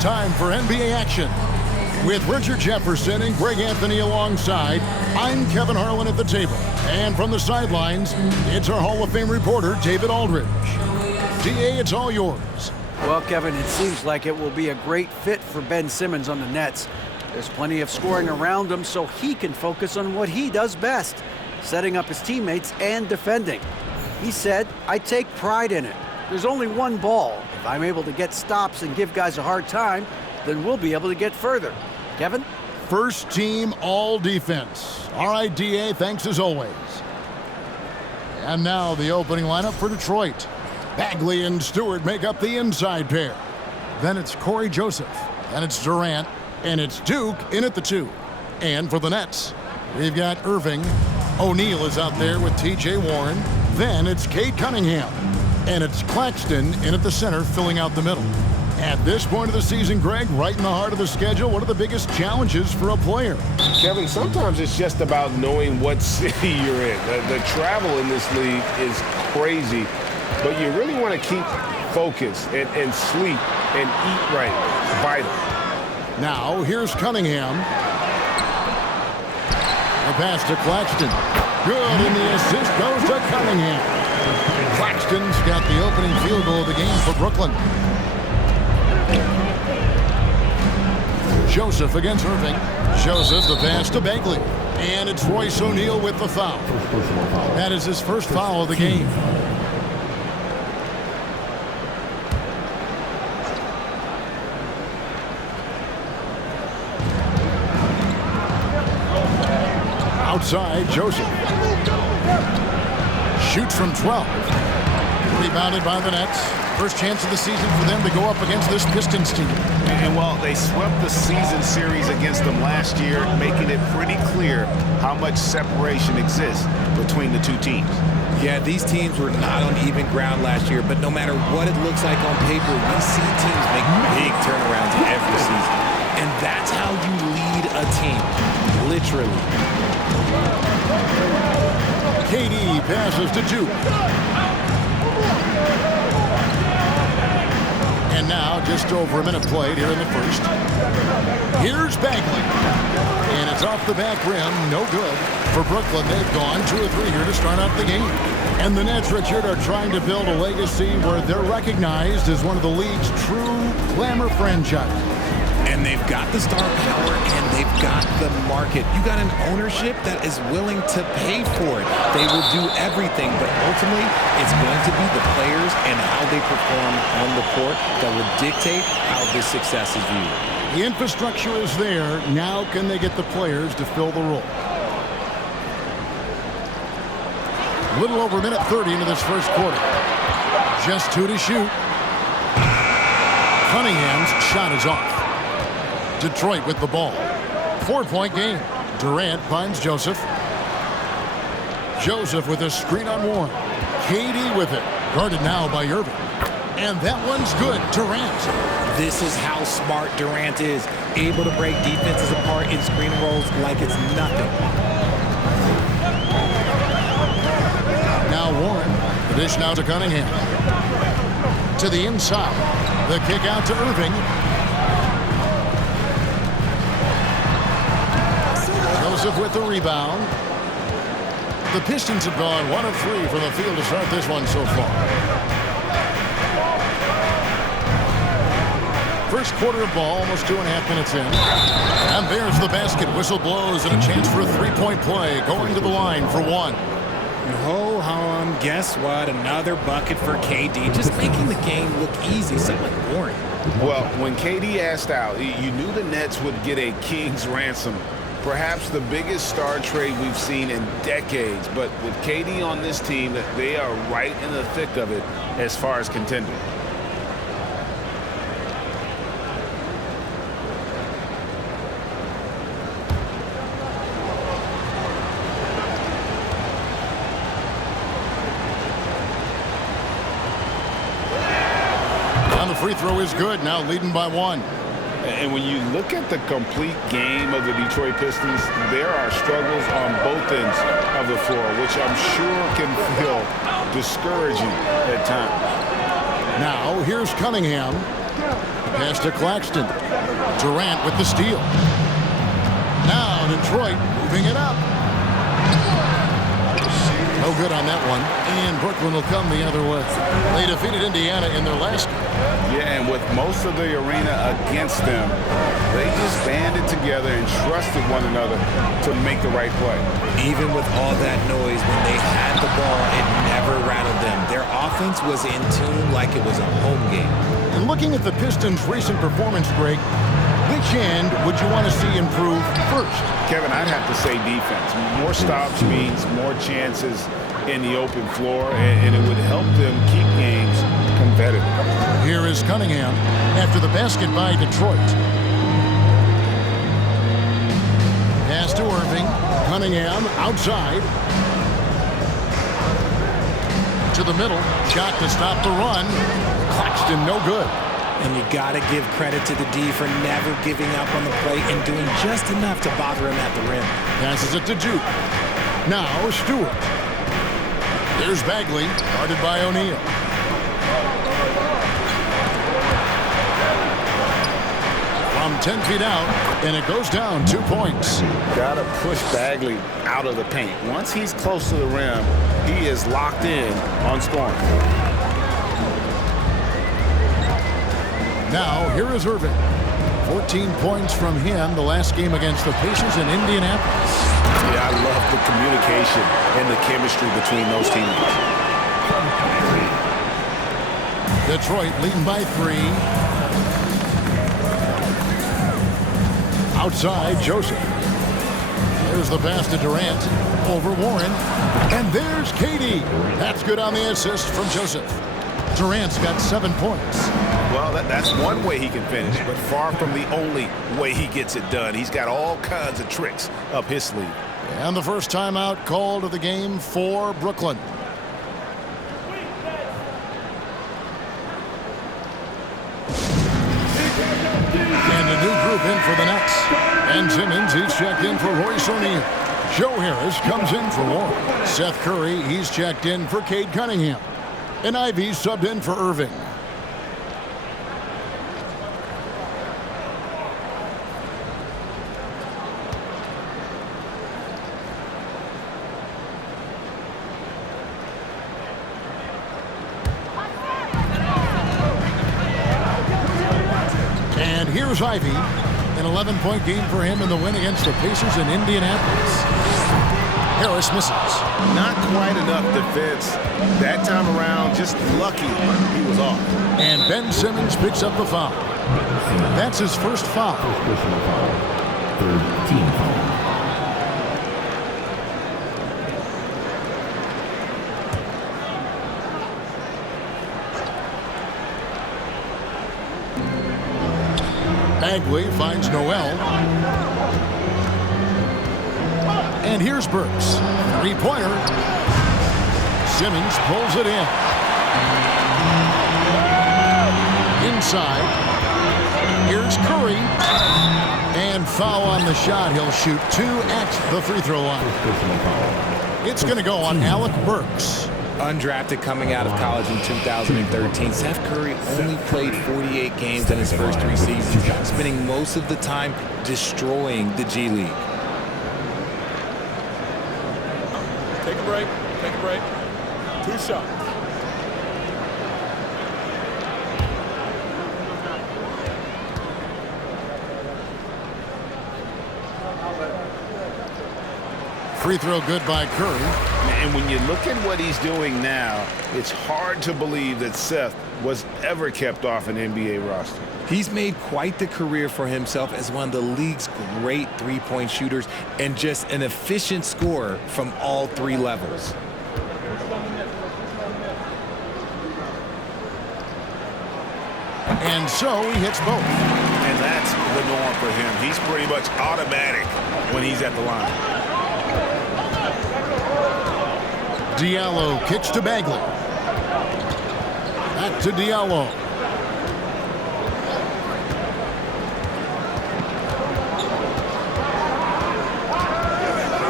time for NBA action. With Richard Jefferson and Greg Anthony alongside, I'm Kevin Harlan at the table. And from the sidelines, it's our Hall of Fame reporter, David Aldridge. DA, it's all yours. Well, Kevin, it seems like it will be a great fit for Ben Simmons on the Nets. There's plenty of scoring around him so he can focus on what he does best, setting up his teammates and defending. He said, "I take pride in it. There's only one ball. If I'm able to get stops and give guys a hard time, then we'll be able to get further." Kevin? First team all defense. All right, DA, thanks as always. And now the opening lineup for Detroit. Bagley and Stewart make up the inside pair. Then it's Corey Joseph. Then it's Durant. And it's Duke in at the 2. And for the Nets, we've got Irving. O'Neal is out there with T.J. Warren. Then it's Cade Cunningham. And it's Claxton in at the center, filling out the middle. At this point of the season, Greg, right in the heart of the schedule, what are the biggest challenges for a player? Kevin, sometimes it's just about knowing what city you're in. The travel in this league is crazy, but you really want to keep focused and sleep and eat right. Vital. Now, here's Cunningham. A pass to Claxton. Good, and the assist goes to Cunningham. Claxton's got the opening field goal of the game for Brooklyn. Joseph against Irving. Joseph the pass to Bagley. And it's Royce O'Neal with the foul. That is his first foul of the game. Outside, Joseph. Shoots from 12. Rebounded by the Nets. First chance of the season for them to go up against this Pistons team. And well, they swept the season series against them last year, making it pretty clear how much separation exists between the two teams. Yeah, these teams were not on even ground last year, but no matter what it looks like on paper, we see teams make big turnarounds every season. And that's how you lead a team, literally. KD passes to Duke. And now, just over a minute played here in the first. Here's Bagley. And it's off the back rim. No good. For Brooklyn, they've gone 2 or 3 here to start out the game. And the Nets, Richard, are trying to build a legacy where they're recognized as one of the league's true glamour franchises. And they've got the star power and they've got the market. You got an ownership that is willing to pay for it. They will do everything, but ultimately it's going to be the players and how they perform on the court that will dictate how this success is viewed. The infrastructure is there. Now can they get the players to fill the role? A little over a minute 30 into this first quarter. Just 2 to shoot. Cunningham's shot is off. Detroit with the ball. 4-point game. Durant finds Joseph. Joseph with a screen on Warren. KD with it. Guarded now by Irving. And that one's good. Durant. This is how smart Durant is. Able to break defenses apart in screen rolls like it's nothing. Now Warren. The dish now to Cunningham. To the inside. The kick out to Irving. Joseph with the rebound. The Pistons have gone 1 of 3 from the field to start this one so far. First quarter of ball, almost 2.5 minutes in. And there's the basket. Whistle blows and a chance for a 3-point play. Going to the line for 1. Ho hum, guess what? Another bucket for KD. Just making the game look easy. Something like boring. Well, when KD asked out, you knew the Nets would get a king's ransom. Perhaps the biggest star trade we've seen in decades. But with KD on this team, they are right in the thick of it as far as contending. And the free throw is good. Now leading by 1. And when you look at the complete game of the Detroit Pistons, there are struggles on both ends of the floor, which I'm sure can feel discouraging at times. Now here's Cunningham. Pass to Claxton. Durant with the steal. Now Detroit moving it up. No good on that one. And Brooklyn will come the other way. They defeated Indiana in their last game. Yeah, and with most of the arena against them, they just banded together and trusted one another to make the right play. Even with all that noise, when they had the ball, it never rattled them. Their offense was in tune like it was a home game. And looking at the Pistons' recent performance, Greg, which end would you want to see improve first? Kevin, I'd have to say defense. More stops means more chances in the open floor, and it would help them keep games competitive. Here is Cunningham after the basket by Detroit. Pass to Irving. Cunningham outside. To the middle. Shot to stop the run. Claxton no good. And you got to give credit to the D for never giving up on the play and doing just enough to bother him at the rim. Passes it to Duke. Now Stewart. There's Bagley, guarded by O'Neal. From 10 feet out, and it goes down 2 points. Got to push Bagley out of the paint. Once he's close to the rim, he is locked in on scoring. Now, here is Irving. 14 points from him the last game against the Pacers in Indianapolis. Yeah, I love the communication and the chemistry between those teammates. Detroit leading by 3. Outside, Joseph. There's the pass to Durant. Over Warren. And there's KD. That's good on the assist from Joseph. Durant's got 7 points. Well, that's one way he can finish, but far from the only way he gets it done. He's got all kinds of tricks up his sleeve. And the first timeout called of the game for Brooklyn. And a new group in for the Nets. Ben Simmons, he's checked in for Royce O'Neal. Joe Harris comes in for Warren. Seth Curry, he's checked in for Cade Cunningham. And Ivy subbed in for Irving. And here's Ivy. An 11-point game for him in the win against the Pacers in Indianapolis. Harris misses. Not quite enough defense. That time around, just lucky he was off. And Ben Simmons picks up the foul. That's his first foul. Personal foul. Third team foul. Bagley finds Noel. And here's Burks. Three-pointer. Simmons pulls it in. Inside. Here's Curry. And foul on the shot. He'll shoot 2 at the free throw line. Personal foul. It's going to go on Alec Burks. Undrafted coming out of college in 2013, Seth Curry only played 48 games in his first 3 seasons, spending most of the time destroying the G League. Take a break. Take a break. 2 shots. Free throw good by Curry. And when you look at what he's doing now, it's hard to believe that Seth was ever kept off an NBA roster. He's made quite the career for himself as one of the league's great three-point shooters and just an efficient scorer from all 3 levels. And so he hits both. And that's the norm for him. He's pretty much automatic when he's at the line. Diallo kicks to Bagley. Back to Diallo.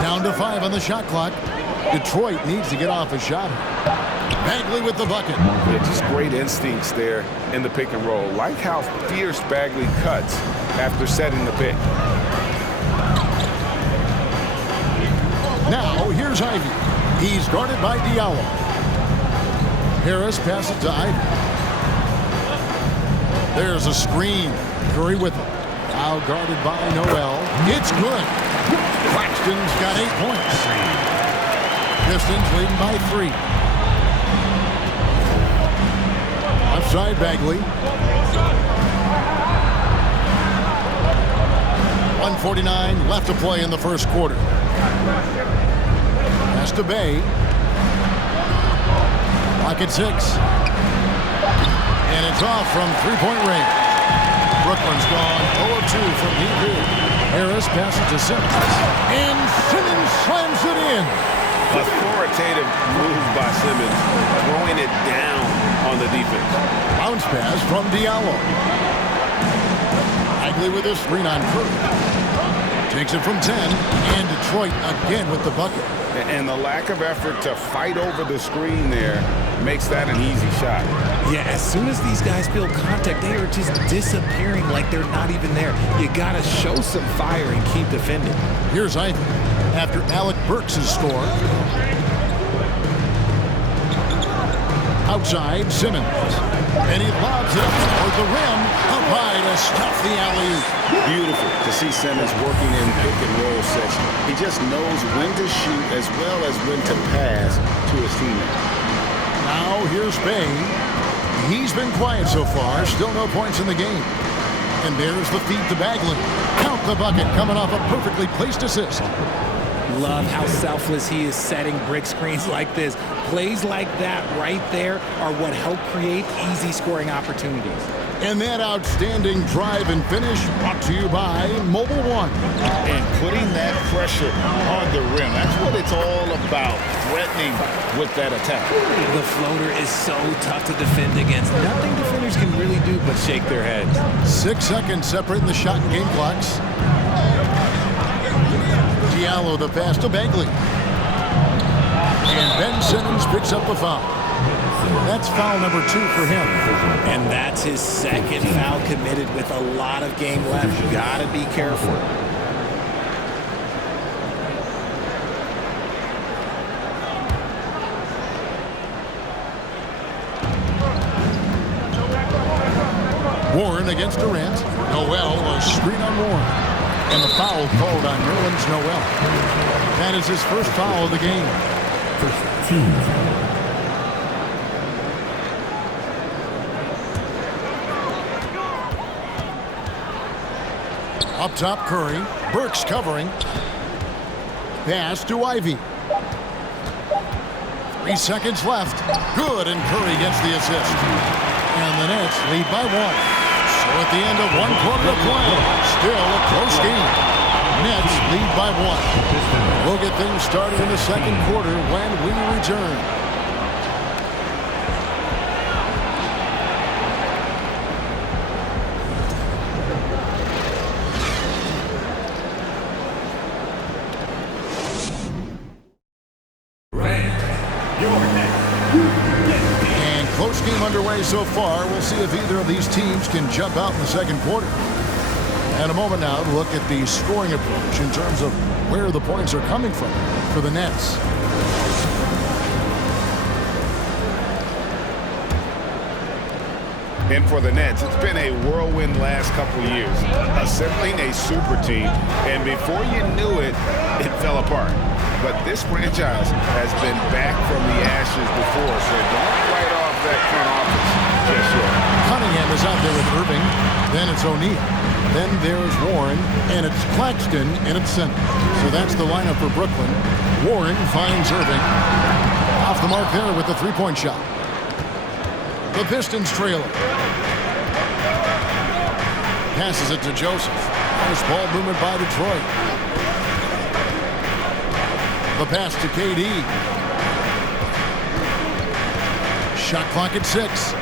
Down to 5 on the shot clock. Detroit needs to get off a shot. Bagley with the bucket. Yeah, just great instincts there in the pick and roll. Like how fierce Bagley cuts after setting the pick. Now, here's Ivy. He's guarded by Diallo. Harris passes to Ivy. There's a screen. Curry with it. Now guarded by Noel. It's good. Claxton's got 8 points. Pistons leading by 3. Outside Bagley. 1:49 left to play in the first quarter. Pass to Bay. Clock at 6. And it's off from three-point range. Brooklyn's gone 0 of 2 from deep. Harris passes to Simmons. And Simmons slams it in. Authoritative move by Simmons, throwing it down on the defense. Bounce pass from Diallo. Bagley with a screen on Curry. Takes it from 10. And Detroit again with the bucket. And the lack of effort to fight over the screen there makes that an easy shot. Yeah, as soon as these guys feel contact, they are just disappearing like they're not even there. You got to show some fire and keep defending. Here's Ivy after Alec Burks' score. Outside, Simmons. And he lobs it up toward the rim. Up high to stuff the alley-oop. Beautiful to see Simmons working in pick and roll session. He just knows when to shoot as well as when to pass to his teammates. Now here's Bay. He's been quiet so far. Still no points in the game. And there's the feed to Bagley. Count the bucket coming off a perfectly placed assist. Love how selfless he is setting brick screens like this. Plays like that right there are what help create easy scoring opportunities. And that outstanding drive and finish brought to you by Mobile One. And putting that pressure on the rim. That's what it's all about, threatening with that attack. The floater is so tough to defend against. Nothing defenders can really do but shake their heads. 6 seconds separating the shot and game clocks. Diallo the pass to Bagley. And Ben Simmons picks up the foul. That's foul number 2 for him. And that's his second foul committed with a lot of game left. You gotta be careful. Warren against Durant. Noel was screen on Warren. And the foul called on Nerlens Noel. That is his first foul of the game. First team foul. Up top, Curry. Burks covering. Pass to Ivy. 3 seconds left. Good, and Curry gets the assist. And the Nets lead by 1. So at the end of 1 quarter of play, still a close game. Nets lead by 1. We'll get things started in the second quarter when we return. And close game underway so far. We'll see if either of these teams can jump out in the second quarter. And a moment now to look at the scoring approach in terms of where the points are coming from for the Nets. And for the Nets, it's been a whirlwind last couple years, assembling a super team, and before you knew it, it fell apart. But this franchise has been back from the ashes before, so don't write off that front office just yet. Cunningham is out there with Irving. Then it's O'Neal. Then there's Warren, and it's Claxton in its center. So that's the lineup for Brooklyn. Warren finds Irving. Off the mark there with the three-point shot. The Pistons trail it. Passes it to Joseph. Nice ball movement by Detroit. The pass to KD. Shot clock at 6.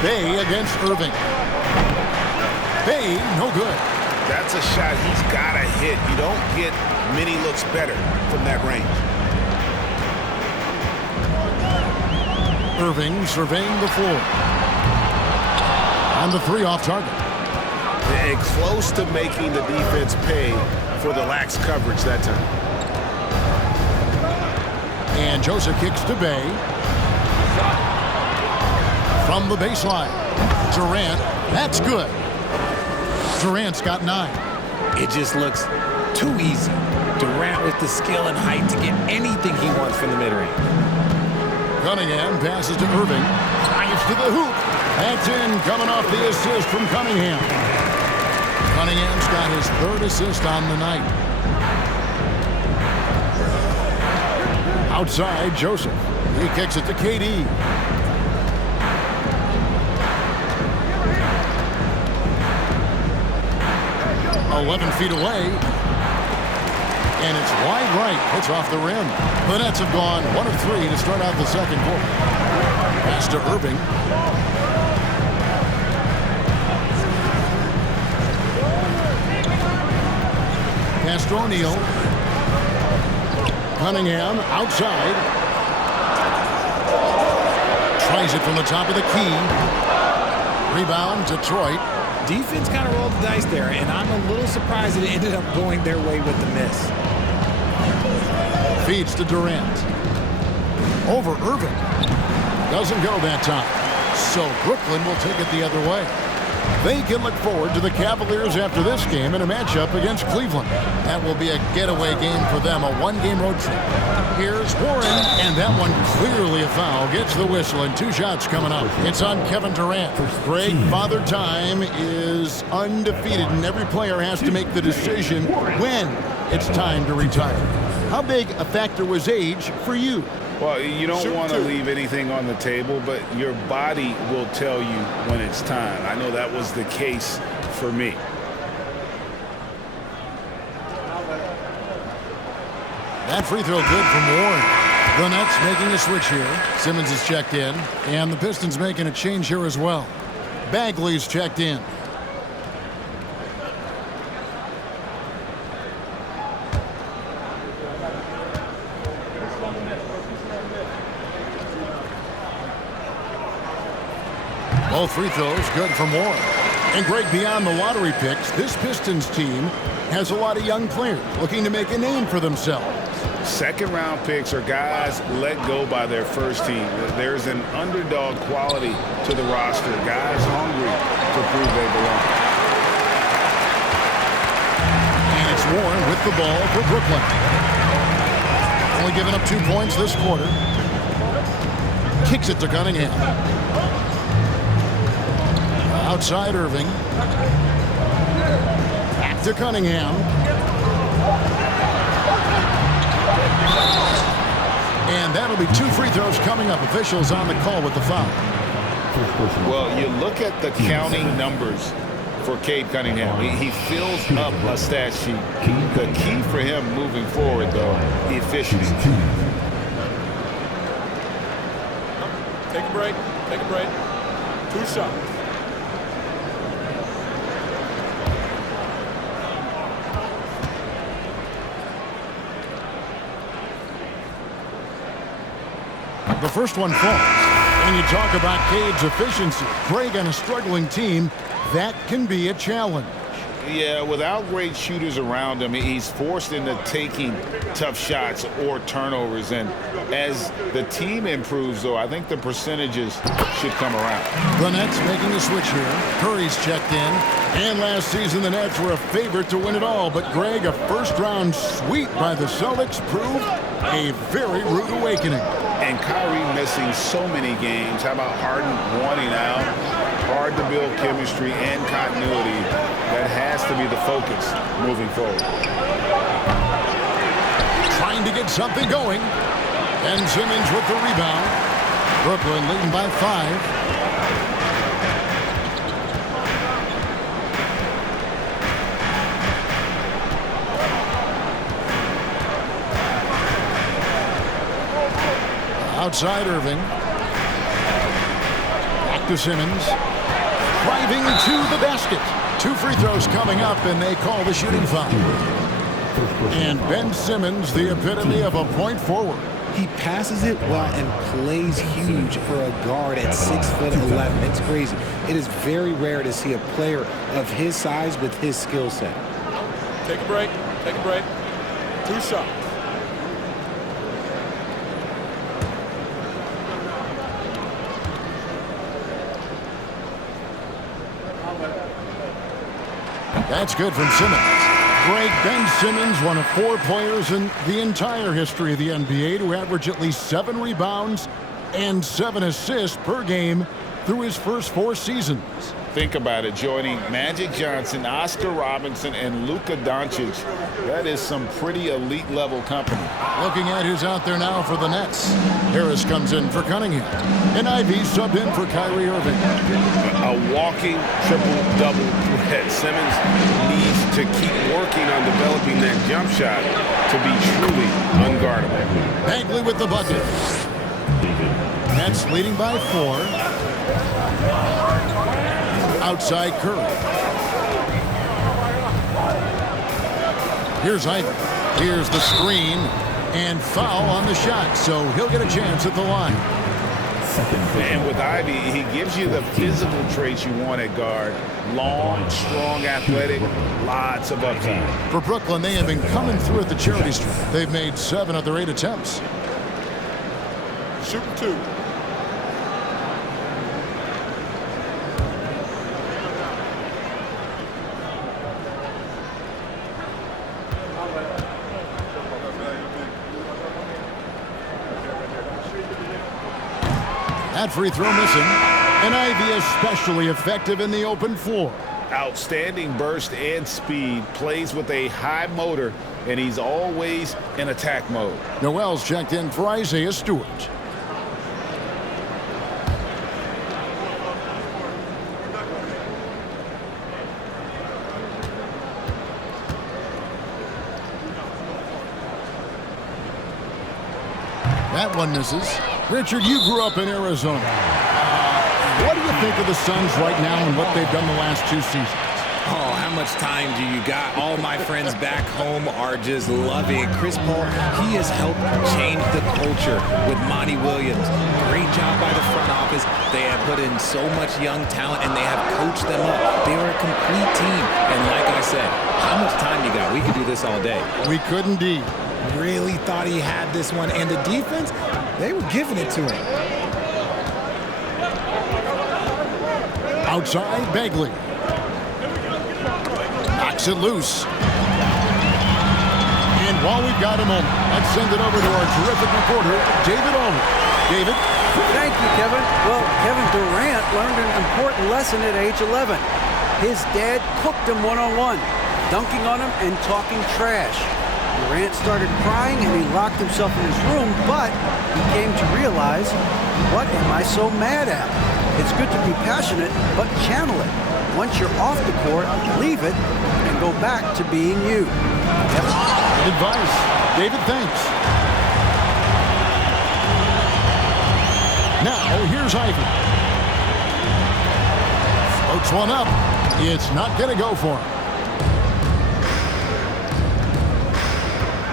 Bay against Irving. Bay, no good. That's a shot he's got to hit. You don't get many looks better from that range. Irving surveying the floor. And the three off target. And close to making the defense pay for the lax coverage that time. And Joseph kicks to Bay. From the baseline. Durant, that's good. Durant's got 9. It just looks too easy. Durant with the skill and height to get anything he wants from the mid-range. Cunningham passes to Irving. Drives to the hoop. That's in, coming off the assist from Cunningham. Cunningham's got his 3rd assist on the night. Outside, Joseph. He kicks it to KD. "11 feet away. And it's wide right. It's off the rim. The Nets have gone 1 of 3 to start out the second quarter. Pass to Irving. Pass to O'Neal. Cunningham outside. Tries it from the top of the key. Rebound, Detroit. Defense kind of rolled the dice there, and I'm a little surprised that it ended up going their way with the miss. Feeds to Durant. Over Irving. Doesn't go that time. So Brooklyn will take it the other way. They can look forward to the Cavaliers after this game in a matchup against Cleveland. That will be a getaway game for them, a 1-game road trip. Here's Warren, and that one clearly a foul. Gets the whistle, and 2 shots coming up. It's on Kevin Durant. Greg, Father Time is undefeated, and every player has to make the decision when it's time to retire. How big a factor was age for you? Well, you don't want to leave anything on the table, but your body will tell you when it's time. I know that was the case for me. That free throw good from Warren. The Nets making a switch here. Simmons is checked in, and the Pistons making a change here as well. Bagley's checked in. Both free throws good from Warren. And Greg, beyond the lottery picks, this Pistons team has a lot of young players looking to make a name for themselves. Second-round picks are guys let go by their first team. There's an underdog quality to the roster. Guys hungry to prove they belong. And it's Warren with the ball for Brooklyn. Only giving up 2 points this quarter. Kicks it to Cunningham. Outside Irving. Back to Cunningham. And that'll be 2 free throws coming up. Officials on the call with the foul. Well, you look at the counting numbers for Cade Cunningham. He fills up a stat sheet. The key for him moving forward, though, efficiency. Take a break. Take a break. 2 shots. The first one falls. When you talk about Cade's efficiency, Greg on a struggling team, that can be a challenge. Yeah, without great shooters around him, he's forced into taking tough shots or turnovers. And as the team improves, though, I think the percentages should come around. The Nets making a switch here. Curry's checked in. And last season, the Nets were a favorite to win it all. But, Greg, a first-round sweep by the Celtics proved a very rude awakening. And Kyrie missing so many games. How about Harden wanting out? Hard to build chemistry and continuity. That has to be the focus moving forward. Trying to get something going. Ben Simmons with the rebound. Brooklyn leading by 5. Outside Irving. Back to Simmons. Driving to the basket. 2 free throws coming up, and they call the shooting foul. And Ben Simmons, the epitome of a point forward. He passes it well and plays huge for a guard at 6'11". It's crazy. It is very rare to see a player of his size with his skill set. Take a break. Take a break. 2 shots. That's good from Simmons. Greg, Ben Simmons, one of 4 players in the entire history of the NBA to average at least 7 rebounds and 7 assists per game through his first 4 seasons. Think about it, joining Magic Johnson, Oscar Robinson, and Luka Doncic. That is some pretty elite level company. Looking at who's out there now for the Nets. Harris comes in for Cunningham. And Ivy subbed in for Kyrie Irving. A walking triple-double threat. Simmons needs to keep working on developing that jump shot to be truly unguardable. Bagley with the bucket. Nets leading by 4. Outside Curry. Here's Ivy. Here's the screen. And foul on the shot, so he'll get a chance at the line. And with Ivy, he gives you the physical traits you want at guard. Long, strong, athletic, lots of upside. For Brooklyn, they have been coming through at the charity stripe. They've made 7 of their 8 attempts. Shooting 2. That free throw missing. And Ivy especially effective in the open floor. Outstanding burst and speed, plays with a high motor, and he's always in attack mode. Noel's checked in for Isaiah Stewart. That one misses. Richard, you grew up in Arizona. What do you think of the Suns right now and what they've done the last 2 seasons? Oh, how much time do you got? All my friends back home are just loving it. Chris Paul, he has helped change the culture with Monty Williams. Great job by the front office. They have put in so much young talent, and they have coached them up. They are a complete team. And like I said, how much time you got? We could do this all day. We could indeed. Really thought he had this one. And the defense, they were giving it to him. Outside, Bagley. Knocks it loose. And while we've got a moment, let's send it over to our terrific reporter, David Allman. David? Thank you, Kevin. Well, Kevin Durant learned an important lesson at age 11. His dad cooked him one-on-one, dunking on him and talking trash. Durant started crying and he locked himself in his room, but he came to realize, what am I so mad at? It's good to be passionate, but channel it. Once you're off the court, leave it and go back to being you. Good advice. David, thanks. Now, here's Ivy. Floats one up. It's not going to go for him.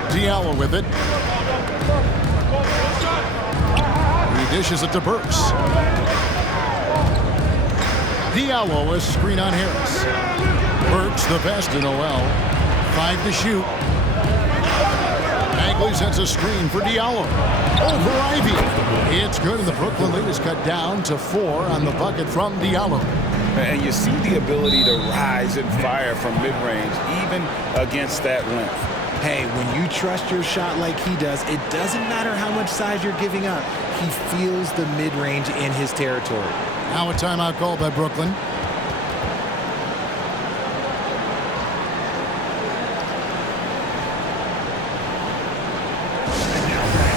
Diallo with it. He dishes it to Burks. Diallo, a screen on Harris. Burks the best in OL. 5 to shoot. Bagley sets a screen for Diallo. Over Ivy. It's good, and the Brooklyn lead is cut down to 4 on the bucket from Diallo. And you see the ability to rise and fire from mid-range, even against that length. Hey, when you trust your shot like he does, it doesn't matter how much size you're giving up. He feels the mid-range in his territory. Now a timeout called by Brooklyn.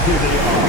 Here they are.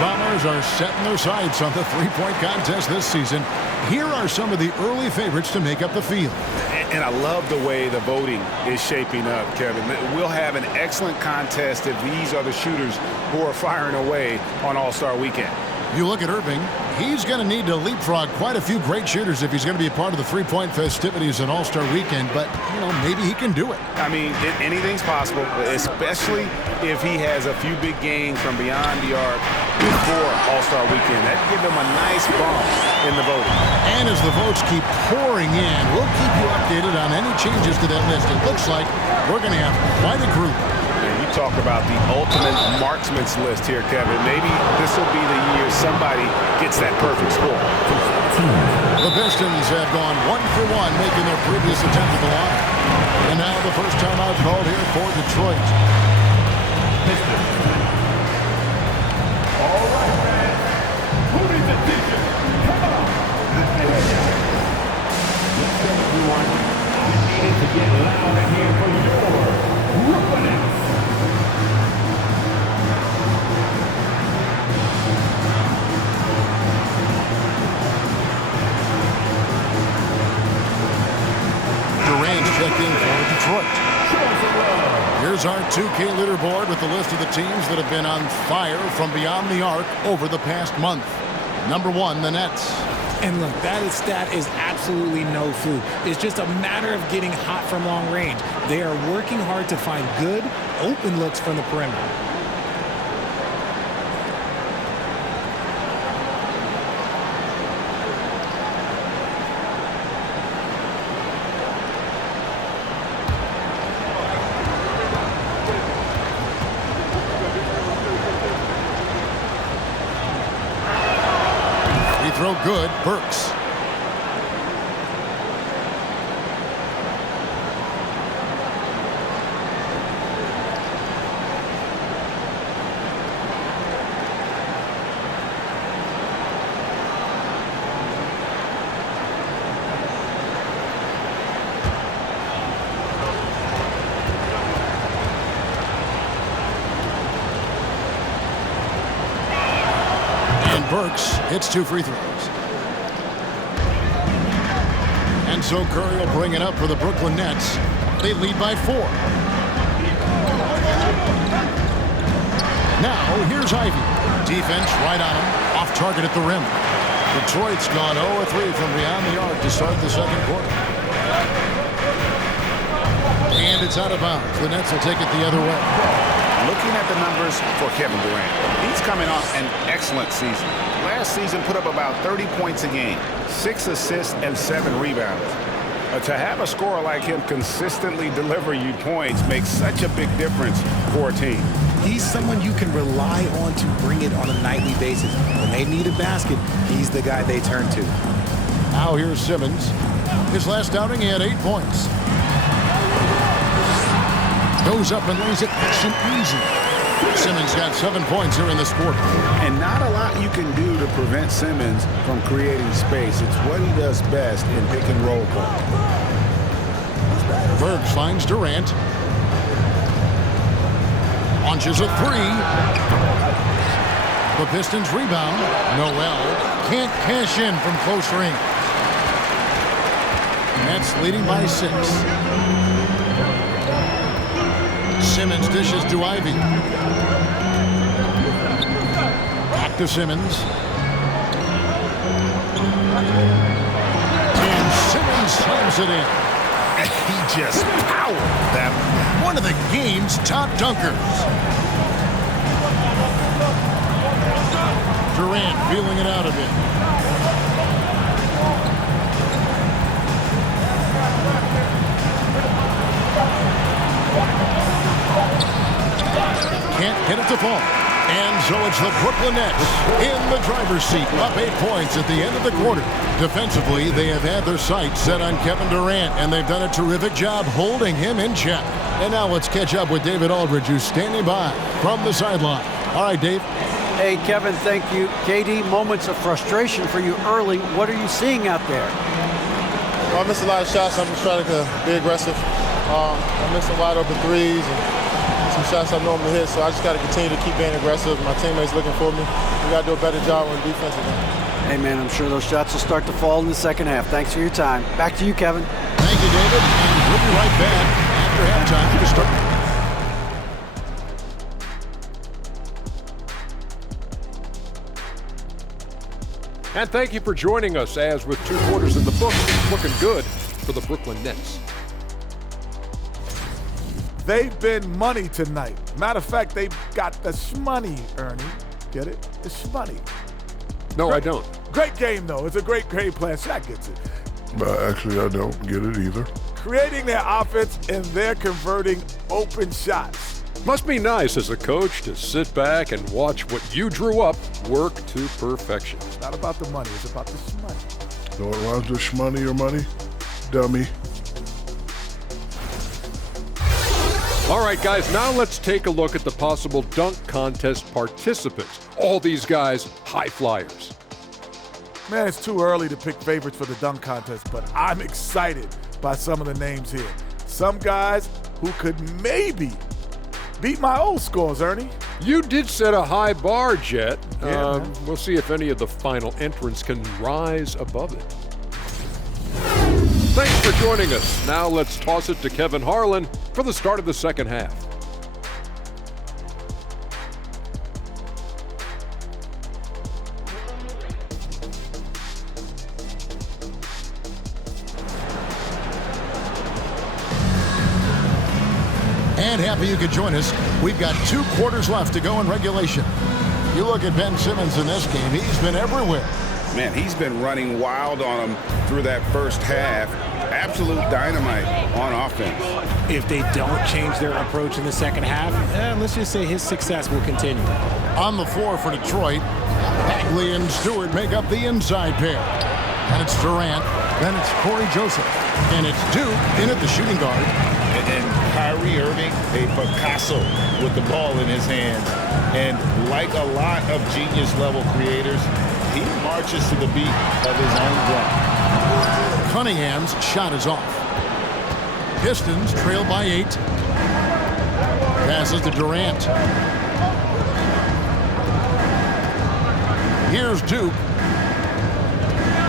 Bombers are setting their sights on the three-point contest this season. Here are some of the early favorites to make up the field. And I love the way the voting is shaping up, Kevin. We'll have an excellent contest if these are the shooters who are firing away on All-Star Weekend. You look at Irving, he's going to need to leapfrog quite a few great shooters if he's going to be a part of the three-point festivities on All-Star Weekend, but, maybe he can do it. I mean, anything's possible, especially if he has a few big games from beyond the arc before All-Star Weekend. That'd give him a nice bump in the voting. And as the votes keep pouring in, we'll keep you updated on any changes to that list. It looks like we're going to have quite a group. You talk about the ultimate marksman's list here, Kevin. Maybe this will be the year somebody gets that perfect score. The Pistons have gone 1-for-1, making their previous attempt at the line. And now the first timeout called here for Detroit. Pistons. All right, man. Moving attention. Come on. Let's go, everyone. You need to get loud in here for your Brooklyn Nets. Durant checked in for Detroit. Here's our 2K leaderboard with the list of the teams that have been on fire from beyond the arc over the past month. Number 1, the Nets. And look, that stat is absolutely no fluke. It's just a matter of getting hot from long range. They are working hard to find good, open looks from the perimeter. Throw good, Burks. Burks hits 2 free throws. And so Curry will bring it up for the Brooklyn Nets. They lead by 4. Now here's Ivy. Defense right on him. Off target at the rim. Detroit's gone 0-3 from beyond the arc to start the second quarter. And it's out of bounds. The Nets will take it the other way. Looking at the numbers for Kevin Durant, he's coming off an excellent season. Last season put up about 30 points a game, 6 assists and 7 rebounds. To have a scorer like him consistently deliver you points makes such a big difference for a team. He's someone you can rely on to bring it on a nightly basis. When they need a basket, he's the guy they turn to. Now here's Simmons. His last outing, he had 8 points. Goes up and lays it nice and easy. Simmons got 7 points here in this quarter. And not a lot you can do to prevent Simmons from creating space. It's what he does best in pick and roll play. Bergs finds Durant. Launches a 3. The Pistons rebound. Noel can't cash in from close range. Nets leading by 6. Simmons dishes to Ivy. Back to Simmons. And Simmons slams it in. And he just powered that. One of the game's top dunkers. Durant feeling it out a bit. Can't get it to fall. And so it's the Brooklyn Nets in the driver's seat, up 8 points at the end of the quarter. Defensively, they have had their sights set on Kevin Durant, and they've done a terrific job holding him in check. And now let's catch up with David Aldridge, who's standing by from the sideline. All right, Dave. Hey, Kevin, thank you. KD, moments of frustration for you early. What are you seeing out there? Well, I missed a lot of shots. I'm just trying to be aggressive. I missed some wide open threes. And some shots I normally hit, so I just got to continue to keep being aggressive. My teammates looking for me. We got to do a better job on defense again. Hey, man, I'm sure those shots will start to fall in the second half. Thanks for your time. Back to you, Kevin. Thank you, David. And we'll be right back after halftime to start. And thank you for joining us as with 2 quarters in the book, it's looking good for the Brooklyn Nets. They've been money tonight. Matter of fact, they've got the shmoney, Ernie. Get it? The shmoney. No, I don't. Great game, though. It's a great game plan. Shaq gets it. Actually, I don't get it either. Creating their offense, and they're converting open shots. Must be nice as a coach to sit back and watch what you drew up work to perfection. It's not about the money. It's about the shmoney. So it rhymes with shmoney or money? Dummy. All right, guys, now let's take a look at the possible dunk contest participants. All these guys, high flyers. Man, it's too early to pick favorites for the dunk contest, but I'm excited by some of the names here. Some guys who could maybe beat my old scores, Ernie. You did set a high bar, Jet. Yeah, we'll see if any of the final entrants can rise above it. Thanks for joining us. Now let's toss it to Kevin Harlan for the start of the second half. And happy you could join us. We've got 2 quarters left to go in regulation. You look at Ben Simmons in this game, he's been everywhere. Man, he's been running wild on them through that first half. Absolute dynamite on offense. If they don't change their approach in the second half, let's just say his success will continue. On the floor for Detroit, Bagley and Stewart make up the inside pair. And it's Durant, then it's Corey Joseph, and it's Duke in at the shooting guard. And Kyrie Irving, a Picasso with the ball in his hands. And like a lot of genius-level creators, he marches to the beat of his own drum. Cunningham's shot is off. Pistons trail by 8. Passes to Durant. Here's Duke.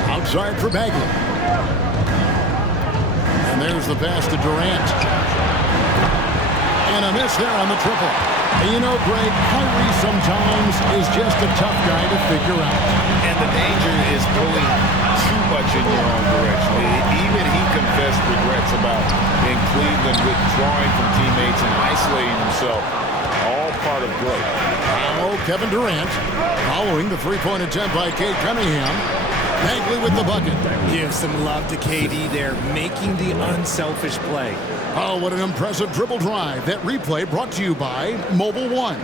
Outside for Bagley. And there's the pass to Durant. And a miss there on the triple. And you know, Greg, Kyrie sometimes is just a tough guy to figure out. And the danger is pulling too much in your own direction. Even he confessed regrets about in Cleveland withdrawing from teammates and isolating himself. All part of growth. Now Kevin Durant following the three-point attempt by Cade Cunningham. Bagley with the bucket. Give some love to KD there, making the unselfish play. Oh, what an impressive dribble drive. That replay brought to you by Mobile One.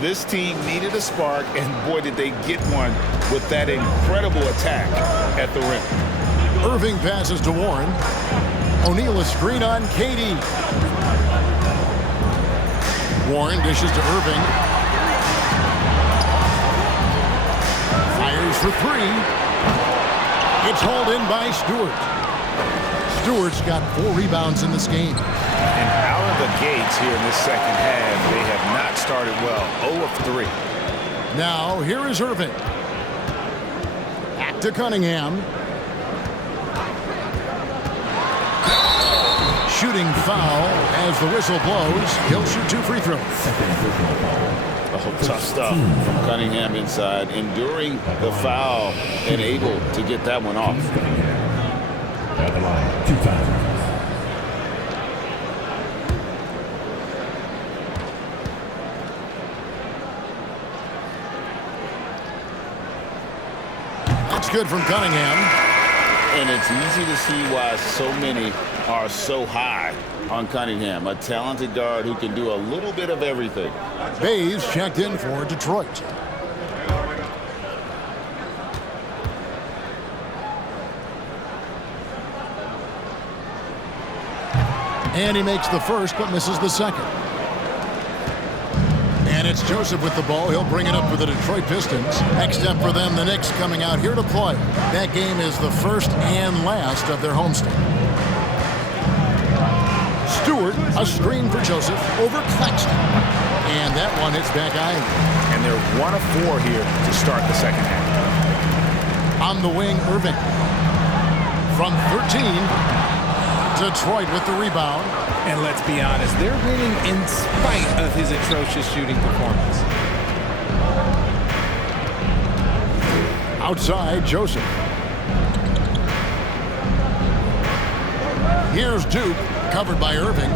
This team needed a spark, and boy, did they get one with that incredible attack at the rim. Irving passes to Warren. O'Neal a screen on KD. Warren dishes to Irving. Fires for 3. It's hauled in by Stewart. Stewart's got 4 rebounds in this game. And out of the gates here in this second half, they have not started well. 0 of 3. Now, here is Irving. Back to Cunningham. Shooting foul as the whistle blows. He'll shoot 2 free throws. Oh, tough stuff from Cunningham inside, enduring the foul and able to get that one off. At the line, 2 times. That's good from Cunningham. And it's easy to see why so many are so high on Cunningham, a talented guard who can do a little bit of everything. Bays checked in for Detroit. And he makes the first but misses the second. And it's Joseph with the ball. He'll bring it up for the Detroit Pistons. Next up for them, the Knicks coming out here to play. That game is the first and last of their homestand. Stewart, a screen for Joseph over Claxton. And that one hits back iron. And they're 1 of 4 here to start the second half. On the wing, Irving. From 13, Detroit with the rebound. And let's be honest, they're winning in spite of his atrocious shooting performance. Outside, Joseph. Here's Duke, covered by Irving.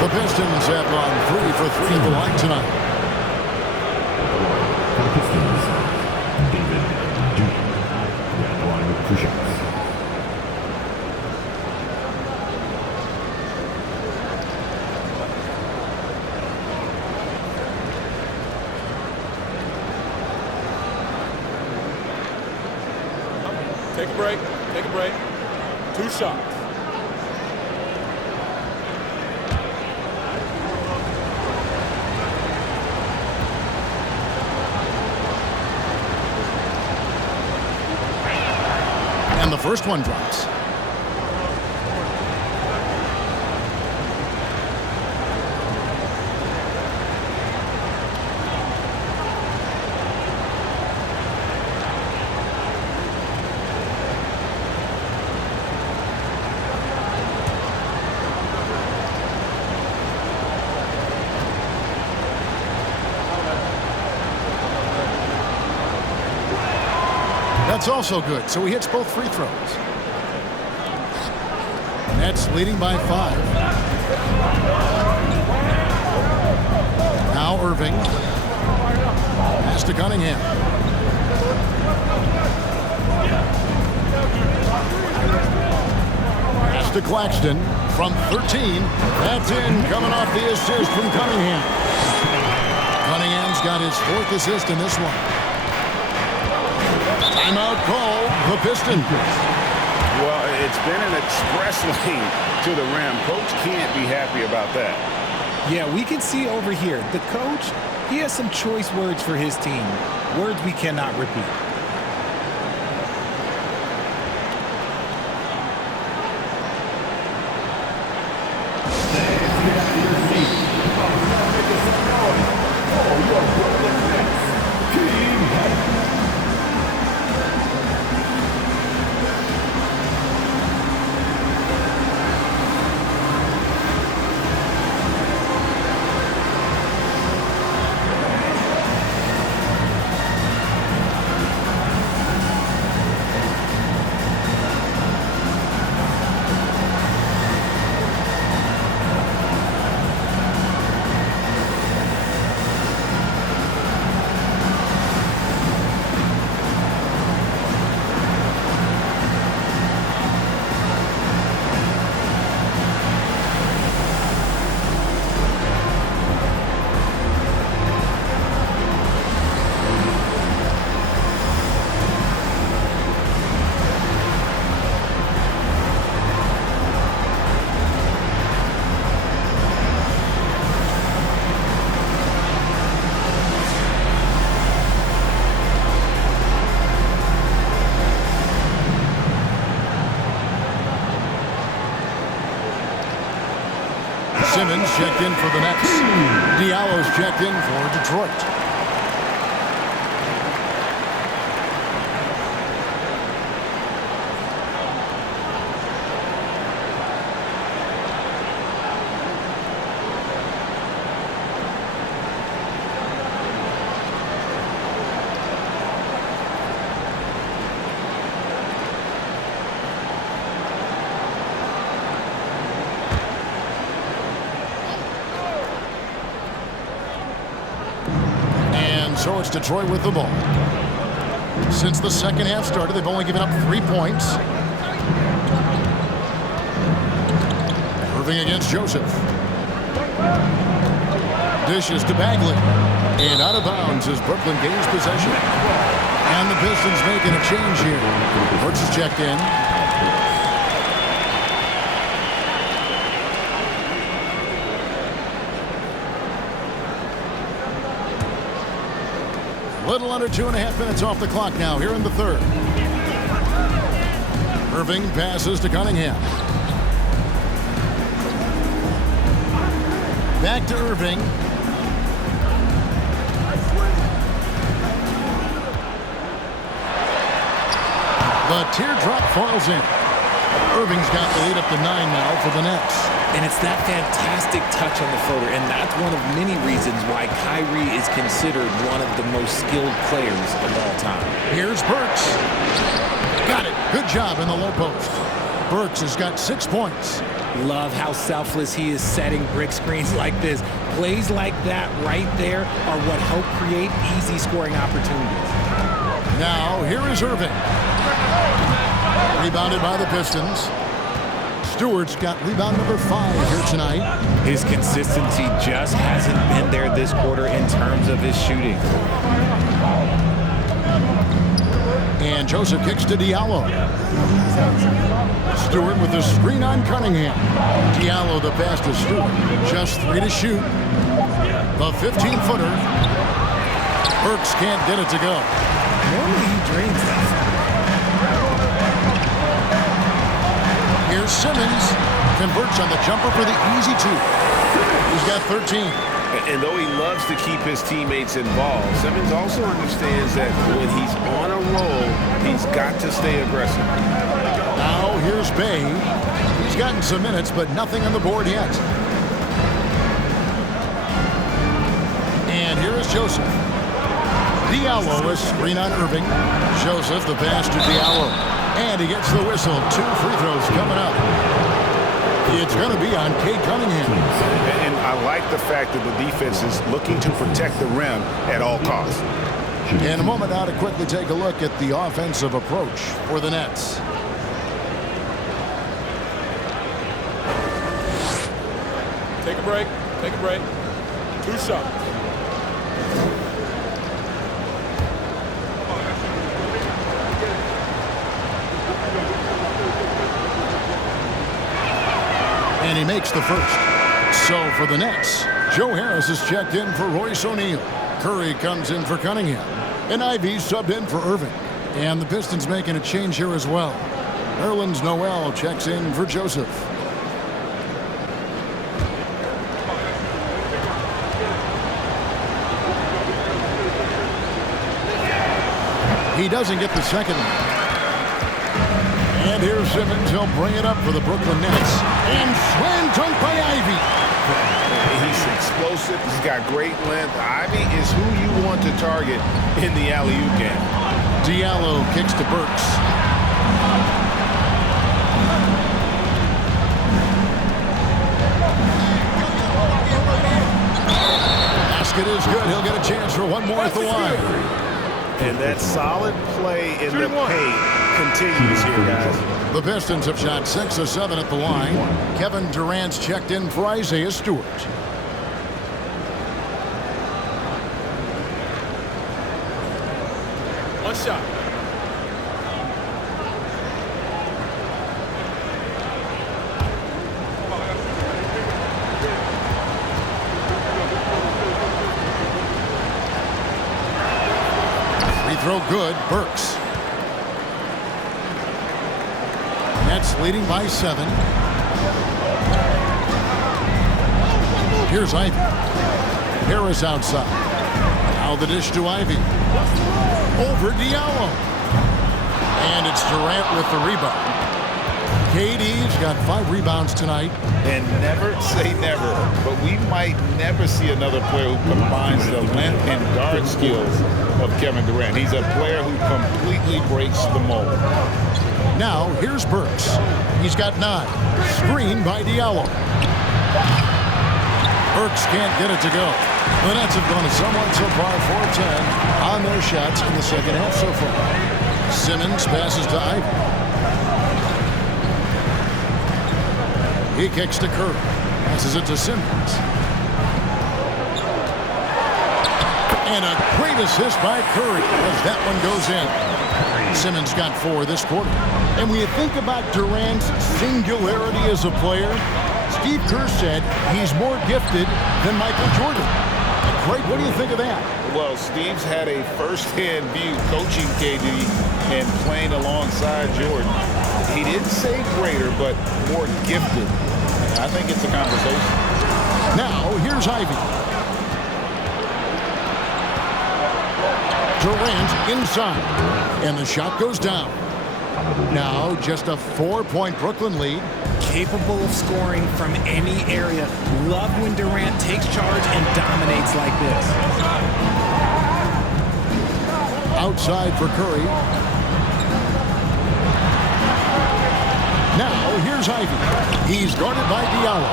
The Pistons have gone 3 for 3 at the line tonight. For the Pistons, David Duke. Red line push-ups. Take a break. Take a break. 2 shots. And the first one drops. That's also good, so he hits both free throws. Nets leading by 5. Now Irving. Pass to Cunningham. Pass to Claxton from 13. That's in, coming off the assist from Cunningham. Cunningham's got his 4th assist in this one. Timeout call, the Pistons. Well, it's been an express lane to the rim. Coach can't be happy about that. Yeah, we can see over here, the coach, he has some choice words for his team. Words we cannot repeat. Simmons checked in for the Nets. Diallo's checked in for Detroit. So it's Detroit with the ball. Since the second half started, they've only given up 3 points. Irving against Joseph. Dishes to Bagley. And out of bounds as Brooklyn gains possession. And the Pistons making a change here. Brooks is checked in. Little under 2.5 minutes off the clock now here in the third. Irving passes to Cunningham. Back to Irving. The teardrop falls in. Irving's got the lead up to 9 now for the Nets. And it's that fantastic touch on the floater, and that's one of many reasons why Kyrie is considered one of the most skilled players of all time. Here's Burks. Got it. Good job in the low post. Burks has got 6 points. Love how selfless he is setting brick screens like this. Plays like that right there are what help create easy scoring opportunities. Now, here is Irving. Rebounded by the Pistons. Stewart's got rebound number 5 here tonight. His consistency just hasn't been there this quarter in terms of his shooting. And Joseph kicks to Diallo. Stewart with the screen on Cunningham. Diallo the pass to Stewart. Just 3 to shoot. The 15-footer. Burks can't get it to go. Normally he drains that. Here's Simmons. Converts on the jumper for the easy 2. He's got 13. And though he loves to keep his teammates involved, Simmons also understands that when he's on a roll, he's got to stay aggressive. Now here's Bay. He's gotten some minutes, but nothing on the board yet. And here is Joseph. Diallo, a screen on Irving. Joseph, the pass to Diallo. And he gets the whistle. 2 free throws coming up. It's going to be on Cade Cunningham. And I like the fact that the defense is looking to protect the rim at all costs. In a moment now to quickly take a look at the offensive approach for the Nets. Take a break. Take a break. 2 shots. And he makes the first. So for the Nets, Joe Harris is checked in for Royce O'Neal. Curry comes in for Cunningham. And Ivy subbed in for Irving. And the Pistons making a change here as well. Nerlens Noel checks in for Joseph. He doesn't get the second one. And here's Simmons. He'll bring it up for the Brooklyn Nets. And slam dunk by Ivy. He's explosive. He's got great length. Ivy is who you want to target in the alley-oop game. Diallo kicks to Burks. Basket is good. He'll get a chance for one more at the line. And that solid play in the paint continues here, guys. The Pistons have shot 6 of 7 at the line. Kevin Durant's checked in for Isaiah Stewart. One shot. Free throw good. Burks. Nets leading by 7. Here's Ivy. Harris outside. Now the dish to Ivy. Over Diallo. And it's Durant with the rebound. KD's got 5 rebounds tonight. And never say never, but we might never see another player who combines the length and guard skills of Kevin Durant. He's a player who completely breaks the mold. Now, here's Burks. He's got 9. Screen by Diallo. Burks can't get it to go. The Nets have gone somewhat so far 4-10 on their shots in the second half so far. Simmons passes to Ivy. He kicks to Curry. Passes it to Simmons. And a great assist by Curry as that one goes in. Simmons got 4 this quarter. And when you think about Durant's singularity as a player, Steve Kerr said he's more gifted than Michael Jordan. Craig, what do you think of that? Well, Steve's had a first-hand view coaching KD and playing alongside Jordan. He didn't say greater, but more gifted. I think it's a conversation. Now, here's Ivy. Durant inside, and the shot goes down. Now, just a 4-point Brooklyn lead. Capable of scoring from any area. Love when Durant takes charge and dominates like this. Outside for Curry. Now, here's Ivy. He's guarded by Diallo.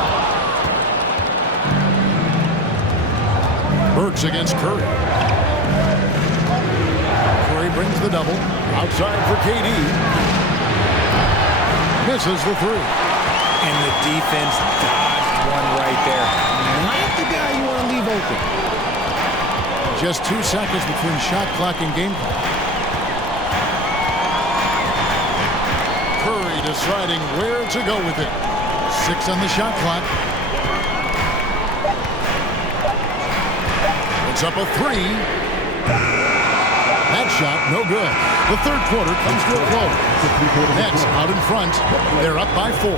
Burks against Curry. Curry brings the double. Outside for KD. Misses the three. And the defense dodged one right there. Not the guy you want to leave open. Just 2 seconds between shot clock and game clock. Curry deciding where to go with it. 6 on the shot clock. It's up a 3. That shot, no good. The third quarter comes to a close. Nets out in front. They're up by 4.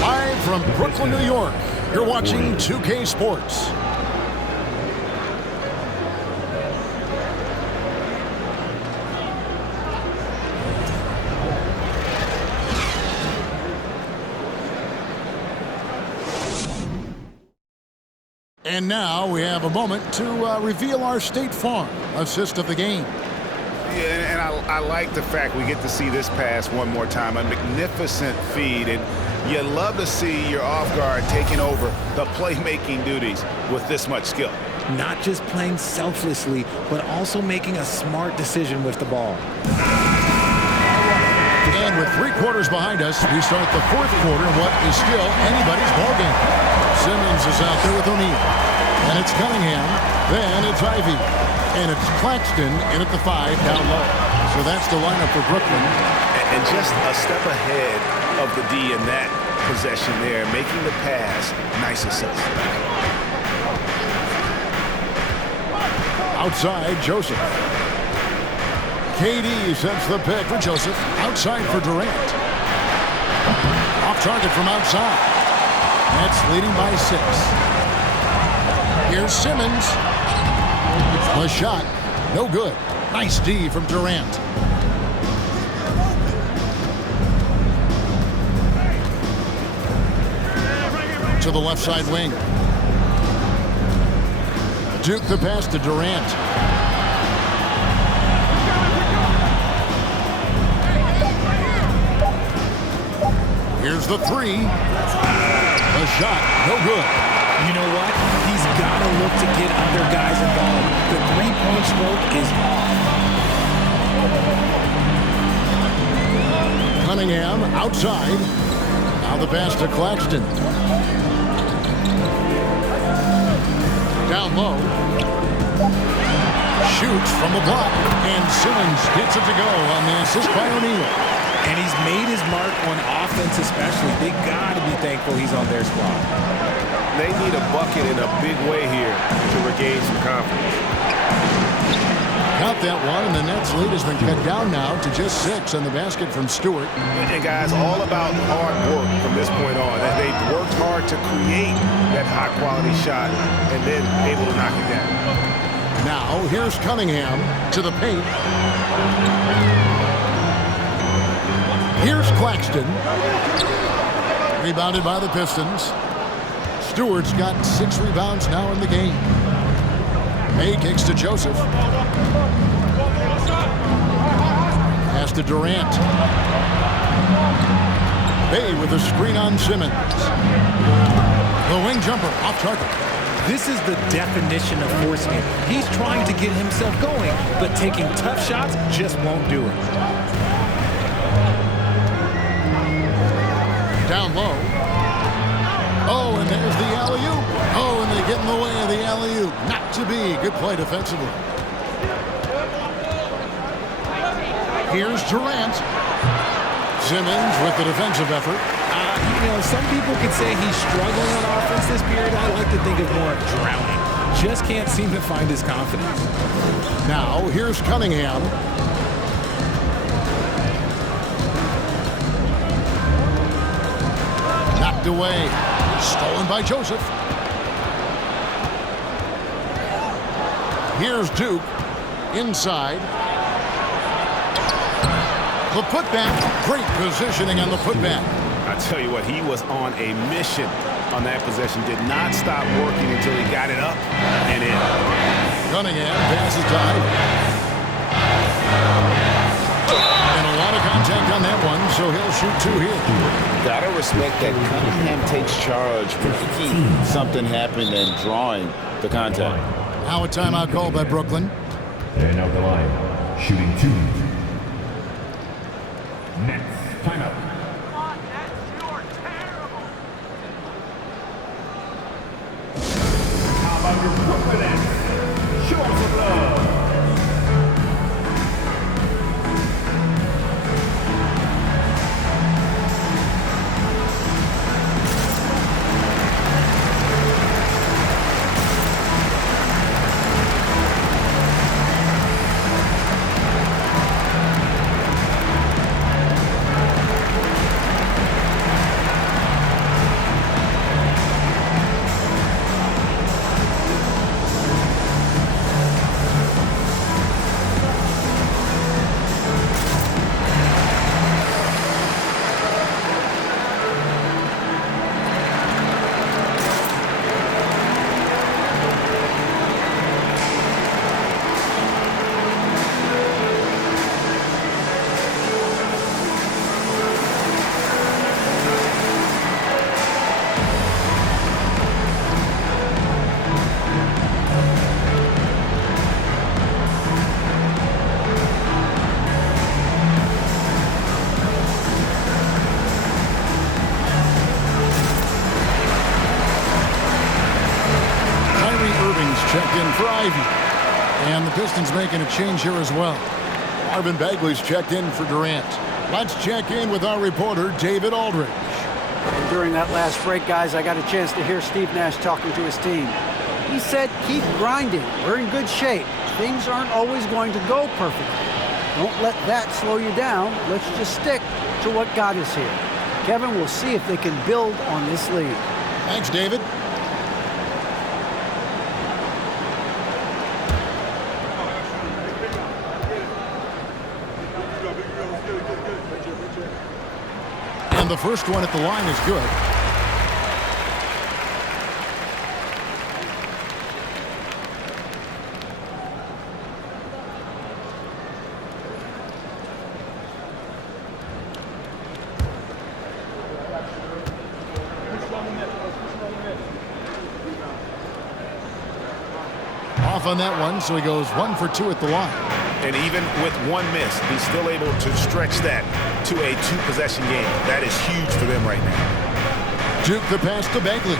Live from Brooklyn, New York. You're watching 2K Sports. And now we have a moment to reveal our State Farm assist of the game. Yeah, and I like the fact we get to see this pass one more time. A magnificent feed, and you love to see your off guard taking over the playmaking duties with this much skill. Not just playing selflessly, but also making a smart decision with the ball. And with 3 quarters behind us, we start the fourth quarter in what is still anybody's ballgame. Simmons is out there with O'Neal. And it's Cunningham. Then it's Ivy. And it's Claxton in at the 5 down low. So that's the lineup for Brooklyn. And just a step ahead of the D in that possession there, making the pass. Nice assist. Outside, Joseph. KD sets the pick for Joseph. Outside for Durant. Off target from outside. Nets leading by 6. Here's Simmons. The shot, no good. Nice D from Durant. To the left side wing. Duke the pass to Durant. Here's the 3. The shot, no good. You know what? He's got to look to get other guys involved. The three-point stroke is off. Cunningham outside. Now the pass to Claxton. Down low. Shoots from the block. And Simmons gets it to go on the assist by O'Neal. And he's made his mark on offense especially. They got to be thankful he's on their squad. They need a bucket in a big way here to regain some confidence. Got that one, and the Nets lead has been cut down now to just 6 on the basket from Stewart. And guys, all about hard work from this point on. They've worked hard to create that high-quality shot and then able to knock it down. Now, here's Cunningham to the paint. Here's Claxton. Rebounded by the Pistons. Stewart's got 6 rebounds now in the game. May kicks to Joseph. Pass to Durant. Bay with a screen on Simmons. The wing jumper off target. This is the definition of forcing it. He's trying to get himself going, but taking tough shots just won't do it. Down low. Oh, and there's the alley-oop. Oh, and they get in the way of the alley-oop. Not to be. Good play defensively. Here's Durant. Simmons with the defensive effort. You know, some people could say he's struggling on offense this period. I like to think of more of drowning. Just can't seem to find his confidence. Now, here's Cunningham. Knocked away. Stolen by Joseph. Here's Duke. Inside. The putback. Great positioning on the putback. I tell you what, he was on a mission on that possession. Did not stop working until he got it up and in. Cunningham passes to Irving. And a lot of contact on that one, so he'll shoot two here. Gotta respect that Cunningham takes charge when something happened and drawing the contact. Now a timeout call by Brooklyn. And out the line, shooting 2. Nets, timeout. How about your Brooklyn Nets? Show some love. Checked in for Ivy. And the Pistons making a change here as well. Marvin Bagley's checked in for Durant. Let's check in with our reporter, David Aldridge. And during that last break, guys, I got a chance to hear Steve Nash talking to his team. He said, keep grinding. We're in good shape. Things aren't always going to go perfectly. Don't let that slow you down. Let's just stick to what got us here. Kevin, will see if they can build on this lead. Thanks, David. And the first one at the line is good. Off on that one, so he goes 1 for 2 at the line. And even with one miss, he's still able to stretch that to a 2-possession game. That is huge for them right now. Duke the pass to Bagley.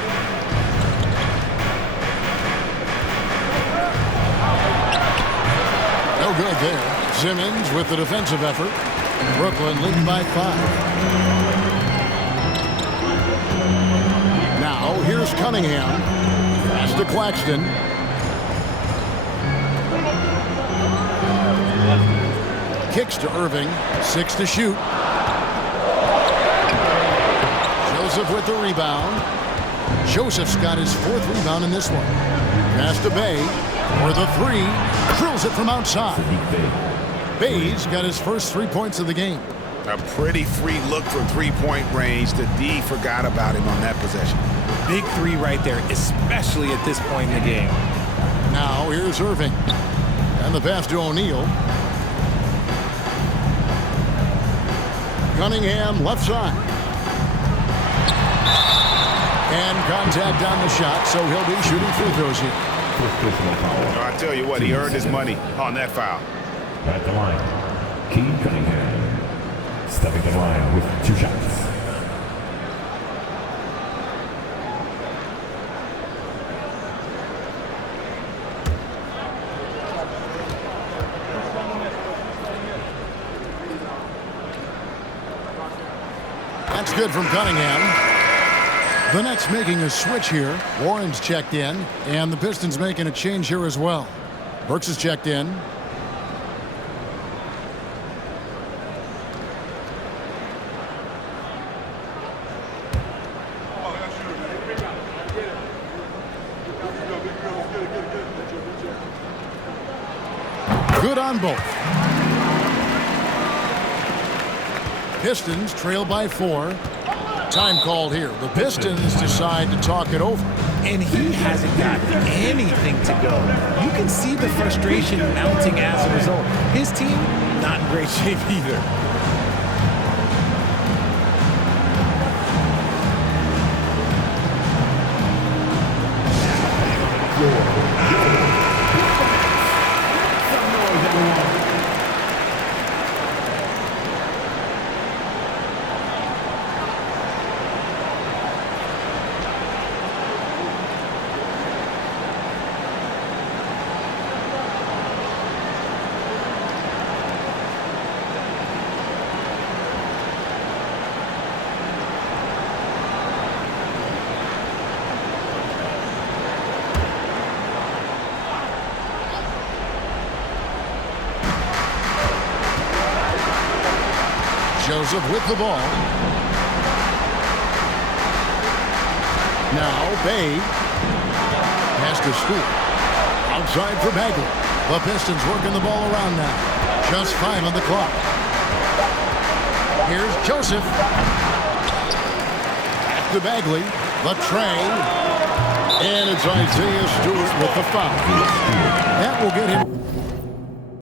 No good there. Simmons with the defensive effort. Brooklyn leading by 5. Now here's Cunningham. Pass to Claxton. Kicks to Irving. 6 to shoot. Joseph with the rebound. Joseph's got his 4th rebound in this one. Pass to Bay for the 3. Drills it from outside. Bay's got his first 3 points of the game. A pretty free look from 3-point range. The D forgot about him on that possession. Big 3 right there, especially at this point in the game. Now here's Irving. And the pass to O'Neal. Cunningham left side. And contact on the shot, so he'll be shooting free throws here. I tell you what, he earned his money on that foul. At the line, Keith Cunningham. Stepping to the line with 2 shots. That's good from Cunningham. The Nets making a switch here. Warren's checked in, and the Pistons making a change here as well. Burks is checked in. Good on both. Pistons trail by 4. Time called here. The Pistons decide to talk it over. And he hasn't got anything to go. You can see the frustration mounting as a result. His team, not in great shape either. Joseph with the ball. Now Bay. Pass to Stewart. Outside for Bagley. The Pistons working the ball around now. Just 5 on the clock. Here's Joseph. Back to Bagley. The tray. And it's Isaiah Stewart with the foul. That will get him.